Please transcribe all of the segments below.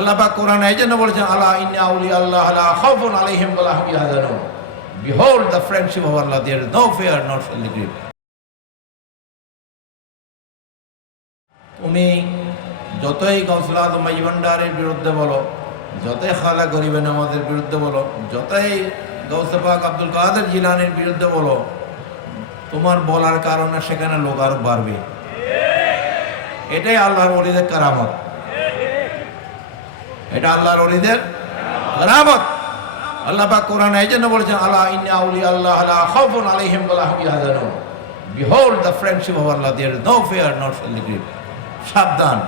আল্লাহ পাক কোরআনে এই জন্য বলেছেন, আলা ইন্না আউলিয়া আল্লাহ লা খাউফুন আলাইহিম ওয়া লা হুম ইয়াহজানুন। Behold the friendship of Allah, there is no fear nor shall they grieve. তুমি যতই গাউসুল আজম মাইজভান্ডারের বিরুদ্ধে বলো, যতই খাজা গরিবে নওয়াজের বিরুদ্ধে বলো, যতই গাউসে পাক আব্দুল কাদের জিলানীর বিরুদ্ধে বলো, তোমার বলার কারণে সেখানে লোক আরো বাড়বে। এটাই আল্লাহর ওলিদের কারামত, এটা আল্লাহর ওলিদের কারামত। আল্লাহ পাক কোরআনে এই জন্য বলেছেন, আলা ইন্না আউলিয়া আল্লাহ লা খাউফুন আলাইহিম ওয়া লা হুম ইয়াহজানুন। Behold the friendship of Allah, there is no fear nor shall they grieve. সাবধান।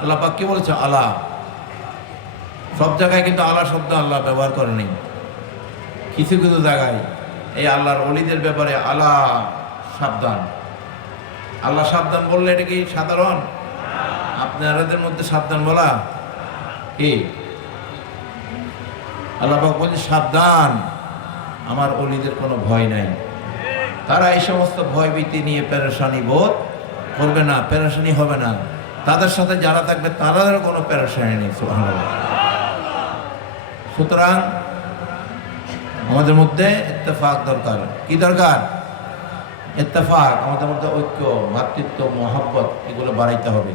আল্লাহ পাক কি বলেছে? আলা। সব জায়গায় কিন্তু আলা শব্দ আল্লাহ ব্যবহার করেনি, কিছু কিছু জায়গায় এই আল্লাহর ওলিদের ব্যাপারে আলা, সাবধান। আল্লাহ সাবধান বললে এটা কি সাধারণ? আপনাদের মধ্যে সাবধান বলা কি? আল্লাহ পাক বলছে সাবধান, আমার ওলিদের কোনো ভয় নাই। তারা এই সমস্ত ভয়ভীতি নিয়ে পেরেশানি বোধ করবে না, পেরেশানি হবে না। তাদের সাথে যারা থাকবে তাদেরও কোনো পেরেশানি নেই। সুবহানাল্লাহ। সুতরাং আমাদের মধ্যে ইত্তেফাক দরকার। কি দরকার? ইত্তেফাক। আমাদের মধ্যে ঐক্য, ভ্রাতৃত্ব, মহব্বত এগুলো বাড়াইতে হবে।